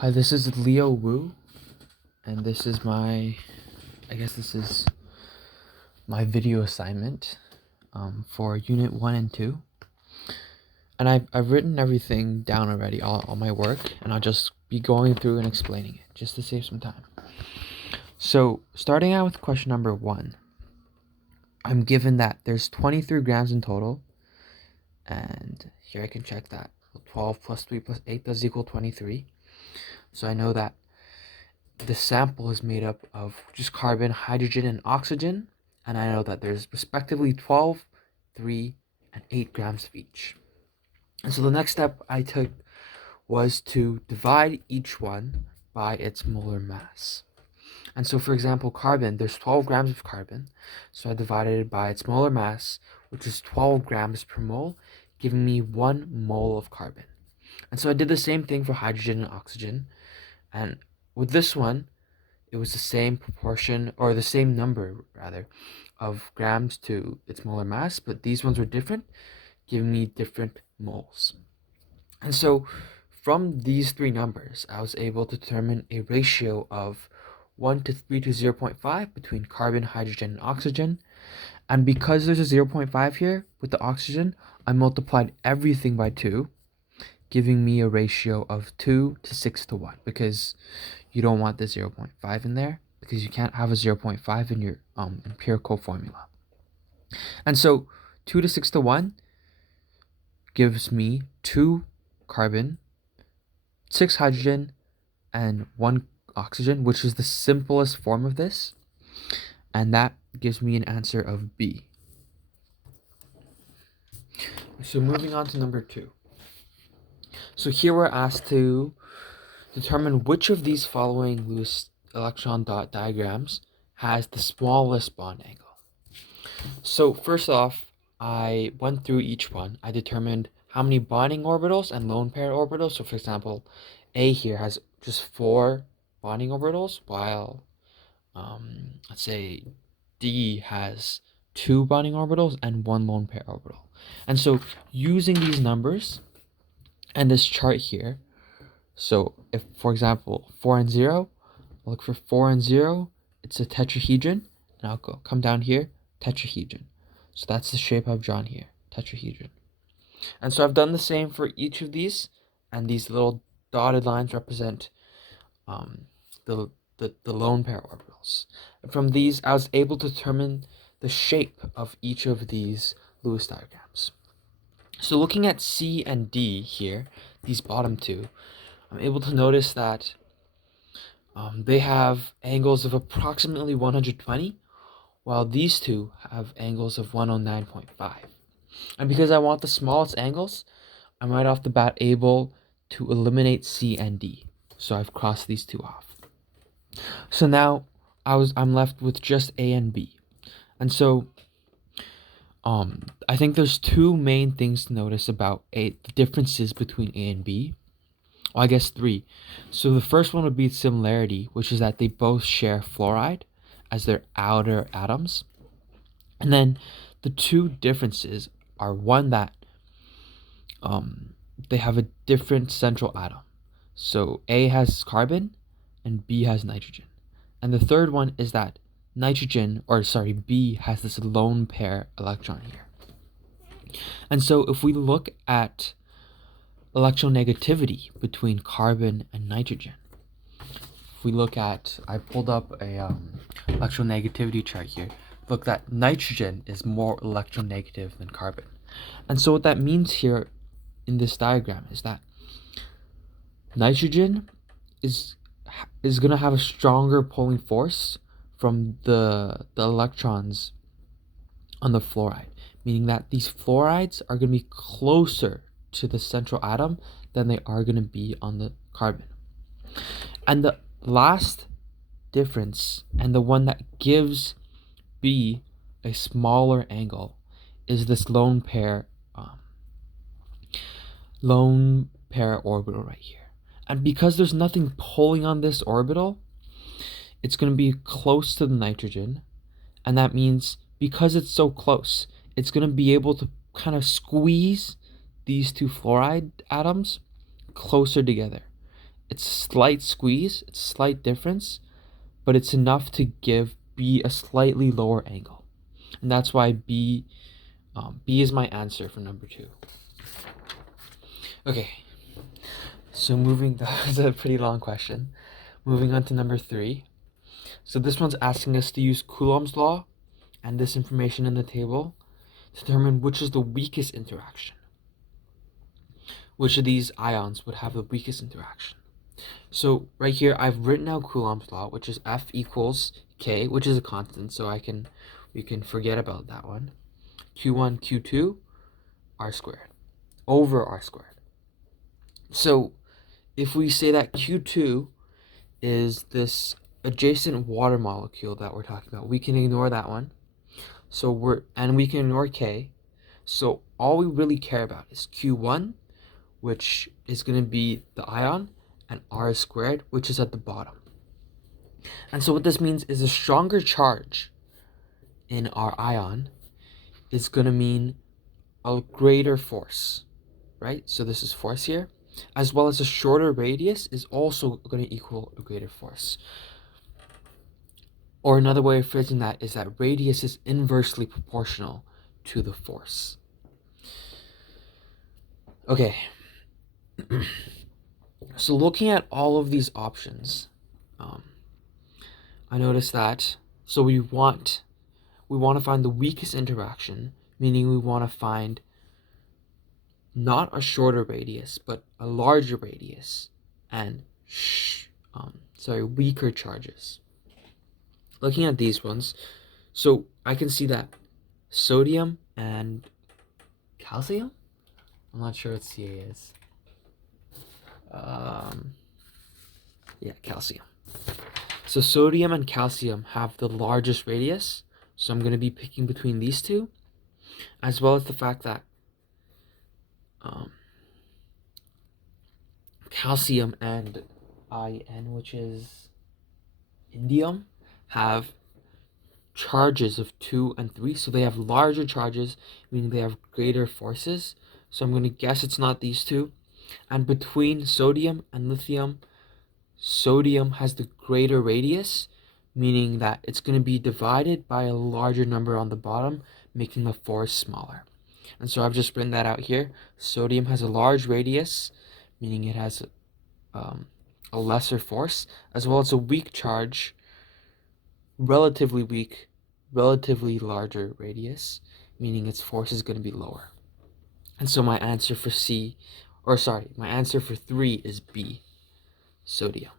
Hi, this is Leo Wu, and this is my video assignment for Unit 1 and 2. And I've written everything down already, all my work, and I'll just be going through and explaining it, just to save some time. So, starting out with question number 1, I'm given that there's 23 grams in total, and here I can check that. 12 plus 3 plus 8 does equal 23. So I know that the sample is made up of just carbon, hydrogen, and oxygen, and I know that there's respectively 12, 3, and 8 grams of each. And so the next step I took was to divide each one by its molar mass. And so, for example, carbon, there's 12 grams of carbon, so I divided it by its molar mass, which is 12 grams per mole, giving me 1 mole of carbon. And so I did the same thing for hydrogen and oxygen, and with this one, it was the same proportion, or the same number rather, of grams to its molar mass, but these ones were different, giving me different moles. And so from these three numbers, I was able to determine a ratio of 1 to 3 to 0.5 between carbon, hydrogen, and oxygen. And because there's a 0.5 here with the oxygen, I multiplied everything by 2, giving me a ratio of 2 to 6 to 1, because you don't want the 0.5 in there, because you can't have a 0.5 in your empirical formula. And so 2 to 6 to 1 gives me 2 carbon, 6 hydrogen, and 1 oxygen, which is the simplest form of this. And that gives me an answer of B. So moving on to number 2. So here we're asked to determine which of these following Lewis electron dot diagrams has the smallest bond angle. So first off, I went through each one. I determined how many bonding orbitals and lone pair orbitals. So for example, A here has just 4 bonding orbitals, while let's say D has 2 bonding orbitals and 1 lone pair orbital. And so using these numbers and this chart here, so if, for example, 4 and 0, I'll look for 4 and 0, it's a tetrahedron, and I'll come down here, tetrahedron. So that's the shape I've drawn here, tetrahedron. And so I've done the same for each of these, and these little dotted lines represent the lone pair orbitals. And from these, I was able to determine the shape of each of these Lewis diagrams. So looking at C and D here, these bottom two, I'm able to notice that they have angles of approximately 120, while these two have angles of 109.5. And because I want the smallest angles, I'm right off the bat able to eliminate C and D. So I've crossed these two off. So now I'm left with just A and B. And so I think there's 2 main things to notice about the differences between A and B. Well, I guess 3. So the first one would be similarity, which is that they both share fluoride as their outer atoms. And then the 2 differences are one that they have a different central atom. So A has carbon and B has nitrogen. And the third one is that B has this lone pair electron here. And so if we look at electronegativity between carbon and nitrogen, I pulled up a electronegativity chart here. Look, that nitrogen is more electronegative than carbon. And so what that means here in this diagram is that nitrogen is going to have a stronger pulling force from the electrons on the fluoride, meaning that these fluorides are going to be closer to the central atom than they are going to be on the carbon. And the last difference, and the one that gives B a smaller angle, is this lone pair orbital right here. And because there's nothing pulling on this orbital, it's going to be close to the nitrogen, and that means because it's so close, it's going to be able to kind of squeeze these 2 fluoride atoms closer together. It's a slight squeeze, it's a slight difference, but it's enough to give B a slightly lower angle. And that's why B is my answer for number 2. Okay, so that was a pretty long question. Moving on to number 3. So this one's asking us to use Coulomb's law and this information in the table to determine which is the weakest interaction. Which of these ions would have the weakest interaction? So right here, I've written out Coulomb's law, which is F equals K, which is a constant, so we can forget about that one. Q1, Q2, R squared, over R squared. So if we say that Q2 is this adjacent water molecule that we're talking about, we can ignore that one. So we can ignore K. So all we really care about is Q1, which is going to be the ion, and R squared, which is at the bottom. And so what this means is a stronger charge in our ion is going to mean a greater force, right? So this is force here, as well as a shorter radius is also going to equal a greater force. Or another way of phrasing that is that radius is inversely proportional to the force. Okay. So looking at all of these options, I noticed that, so we want to find the weakest interaction, meaning we want to find not a shorter radius, but a larger radius, and weaker charges. Looking at these ones, so I can see that sodium and calcium, I'm not sure what Ca is. Yeah, calcium. So sodium and calcium have the largest radius, so I'm going to be picking between these two, as well as the fact that calcium and In, which is indium, have charges of 2 and 3, so they have larger charges, meaning they have greater forces. So I'm going to guess it's not these two. And between sodium and lithium, sodium has the greater radius, meaning that it's going to be divided by a larger number on the bottom, making the force smaller. And so I've just written that out here. Sodium has a large radius, meaning it has a lesser force, as well as a weak charge, relatively weak, relatively larger radius, meaning its force is going to be lower. And so my answer for my answer for 3 is B, sodium.